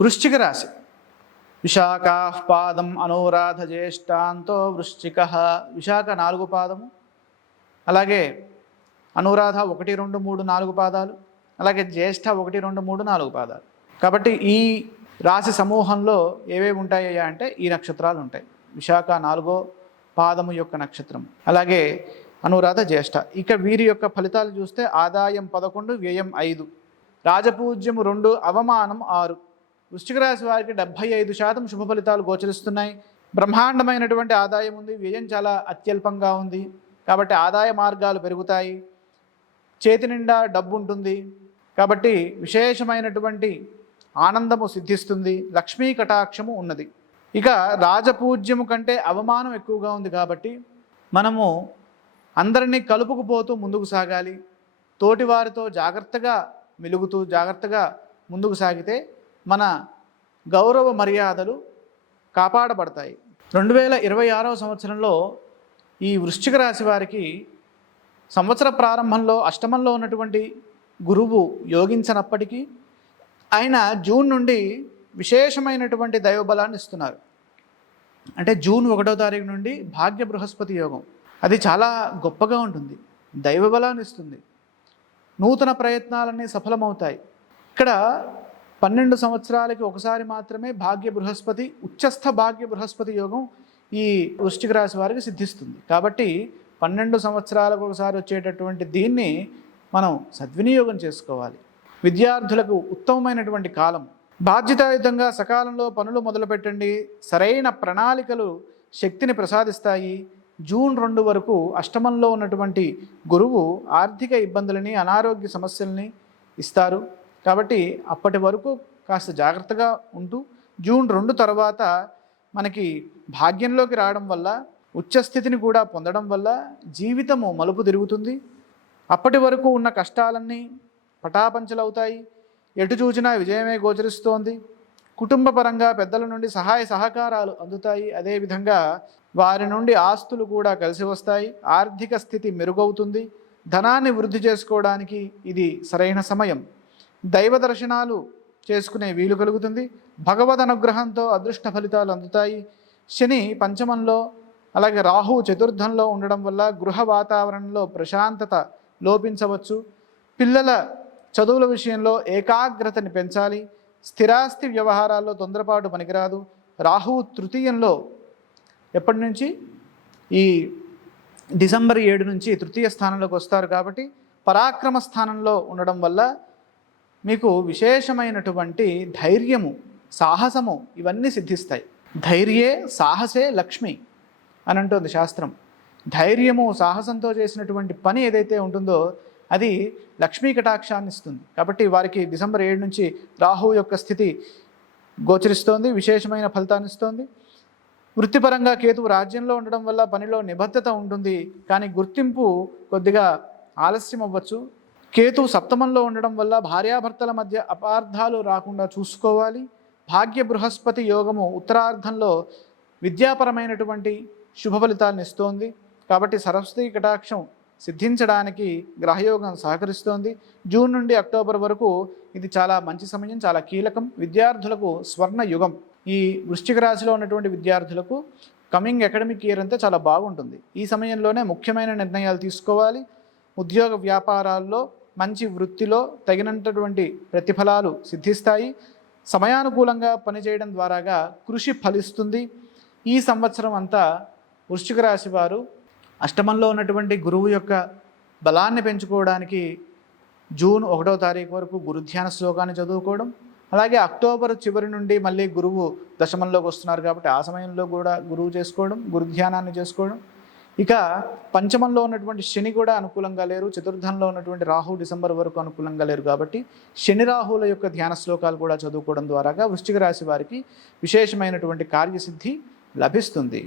వృశ్చిక రాశి. విశాఖా పాదం అనురాధ జ్యేష్ఠాంతో వృశ్చిక. విశాఖ 4 పాదము, అలాగే అనురాధ 1, 2, 3, 4 పాదాలు, అలాగే జ్యేష్ఠ 1, 2, 3, 4 పాదాలు. కాబట్టి ఈ రాశి సమూహంలో ఏవేవి ఉంటాయ్యా అంటే ఈ నక్షత్రాలు ఉంటాయి. విశాఖ 4వ పాదము యొక్క నక్షత్రం, అలాగే అనురాధ జ్యేష్ఠ. ఇక వీరి యొక్క ఫలితాలు చూస్తే ఆదాయం 11, వ్యయం 5, రాజపూజ్యము 2, అవమానం 6. వృశ్చిక రాశి వారికి 75% శుభ ఫలితాలు గోచరిస్తున్నాయి. బ్రహ్మాండమైనటువంటి ఆదాయం ఉంది, వ్యయం చాలా అత్యల్పంగా ఉంది. కాబట్టి ఆదాయ మార్గాలు పెరుగుతాయి, చేతి నిండా డబ్బు ఉంటుంది. కాబట్టి విశేషమైనటువంటి ఆనందము సిద్ధిస్తుంది, లక్ష్మీ కటాక్షము ఉన్నది. ఇక రాజపూజ్యము కంటే అవమానం ఎక్కువగా ఉంది. కాబట్టి మనము అందరినీ కలుపుకుపోతూ ముందుకు సాగాలి. తోటివారితో జాగ్రత్తగా మెలుగుతూ జాగ్రత్తగా ముందుకు సాగితే మన గౌరవ మర్యాదలు కాపాడబడతాయి. 2026వ సంవత్సరంలో ఈ వృశ్చిక రాశి వారికి సంవత్సర ప్రారంభంలో అష్టమంలో ఉన్నటువంటి గురువు యోగించనప్పటికీ ఆయన జూన్ నుండి విశేషమైనటువంటి దైవబలాన్ని ఇస్తున్నారు. అంటే జూన్ 1వ తారీఖు నుండి భాగ్య బృహస్పతి యోగం, అది చాలా గొప్పగా ఉంటుంది, దైవబలాన్ని ఇస్తుంది. నూతన ప్రయత్నాలన్నీ సఫలమవుతాయి. ఇక్కడ 12 సంవత్సరాలకి ఒకసారి మాత్రమే భాగ్య బృహస్పతి, ఉచ్చస్థ భాగ్య బృహస్పతి యోగం ఈ వృశ్చిక రాశి వారికి సిద్ధిస్తుంది. కాబట్టి 12 సంవత్సరాలకు ఒకసారి వచ్చేటటువంటి దీన్ని మనం సద్వినియోగం చేసుకోవాలి. విద్యార్థులకు ఉత్తమమైనటువంటి కాలం. బాధ్యతాయుతంగా సకాలంలో పనులు మొదలుపెట్టండి. సరైన ప్రణాళికలు శక్తిని ప్రసాదిస్తాయి. జూన్ 2 వరకు అష్టమంలో ఉన్నటువంటి గురువు ఆర్థిక ఇబ్బందులని, అనారోగ్య సమస్యల్ని ఇస్తారు. కాబట్టి అప్పటి వరకు కాస్త జాగ్రత్తగా ఉంటూ జూన్ 2 తర్వాత మనకి భాగ్యంలోకి రావడం వల్ల, ఉచ్చస్థితిని కూడా పొందడం వల్ల జీవితము మలుపు తిరుగుతుంది. అప్పటి వరకు ఉన్న కష్టాలన్నీ పటాపంచలవుతాయి. ఎటు చూచినా విజయమే గోచరిస్తోంది. కుటుంబ పరంగా పెద్దల నుండి సహాయ సహకారాలు అందుతాయి. అదేవిధంగా వారి నుండి ఆస్తులు కూడా కలిసి వస్తాయి. ఆర్థిక స్థితి మెరుగవుతుంది. ధనాన్ని వృద్ధి చేసుకోవడానికి ఇది సరైన సమయం. దైవ దర్శనాలు చేసుకునే వీలు కలుగుతుంది. భగవద్ అనుగ్రహంతో అదృష్ట ఫలితాలు అందుతాయి. శని పంచమంలో, అలాగే రాహు చతుర్థంలో ఉండడం వల్ల గృహ వాతావరణంలో ప్రశాంతత లోపించవచ్చు. పిల్లల చదువుల విషయంలో ఏకాగ్రతని పెంచాలి. స్థిరాస్తి వ్యవహారాల్లో తొందరపాటు పనికిరాదు. రాహువు తృతీయంలో ఎప్పటి నుంచి, ఈ డిసెంబర్ 7 నుంచి తృతీయ స్థానంలోకి వస్తారు. కాబట్టి పరాక్రమ స్థానంలో ఉండడం వల్ల మీకు విశేషమైనటువంటి ధైర్యము, సాహసము ఇవన్నీ సిద్ధిస్తాయి. ధైర్యే సాహసే లక్ష్మి అని అంటుంది శాస్త్రం. ధైర్యము సాహసంతో చేసినటువంటి పని ఏదైతే ఉంటుందో అది లక్ష్మీ కటాక్షాన్ని ఇస్తుంది. కాబట్టి వారికి డిసెంబర్ 7 నుంచి రాహువు యొక్క స్థితి గోచరిస్తోంది, విశేషమైన ఫలితాన్ని ఇస్తోంది. వృత్తిపరంగా కేతువు రాజ్యంలో ఉండడం వల్ల పనిలో నిబద్ధత ఉంటుంది, కానీ గుర్తింపు కొద్దిగా ఆలస్యం అవ్వచ్చు. కేతువు సప్తమంలో ఉండడం వల్ల భార్యాభర్తల మధ్య అపార్థాలు రాకుండా చూసుకోవాలి. భాగ్య బృహస్పతి యోగము ఉత్తరార్ధంలో విద్యాపరమైనటువంటి శుభ ఫలితాలను ఇస్తోంది. కాబట్టి సరస్వతి కటాక్షం సిద్ధించడానికి గ్రహయోగం సహకరిస్తోంది. జూన్ నుండి అక్టోబర్ వరకు ఇది చాలా మంచి సమయం, చాలా కీలకం. విద్యార్థులకు స్వర్ణ యుగం. ఈ వృశ్చిక రాశిలో ఉన్నటువంటి విద్యార్థులకు కమింగ్ అకాడమిక్ ఇయర్ అంతా చాలా బాగుంటుంది. ఈ సమయంలోనే ముఖ్యమైన నిర్ణయాలు తీసుకోవాలి. ఉద్యోగ వ్యాపారాల్లో, మంచి వృత్తిలో తగినటువంటి ప్రతిఫలాలు సిద్ధిస్తాయి. సమయానుకూలంగా పనిచేయడం ద్వారాగా కృషి ఫలిస్తుంది. ఈ సంవత్సరం అంతా వృశ్చిక రాశి వారు అష్టమంలో ఉన్నటువంటి గురువు యొక్క బలాన్ని పెంచుకోవడానికి జూన్ 1వ తారీఖు వరకు గురుధ్యాన శ్లోకాన్ని చదువుకోవడం, అలాగే అక్టోబర్ చివరి నుండి మళ్ళీ గురువు దశమంలోకి వస్తున్నారు కాబట్టి ఆ సమయంలో కూడా గురువు చేసుకోవడం, గురుధ్యానాన్ని చేసుకోవడం. ఇక పంచమంలో ఉన్నటువంటి శని కూడా అనుకూలంగా లేరు, చతుర్థంలో ఉన్నటువంటి రాహు డిసెంబర్ వరకు అనుకూలంగా లేరు. కాబట్టి శని రాహుల యొక్క ధ్యాన శ్లోకాలు కూడా చదువుకోవడం ద్వారాగా వృశ్చిక రాశి వారికి విశేషమైనటువంటి కార్యసిద్ధి లభిస్తుంది.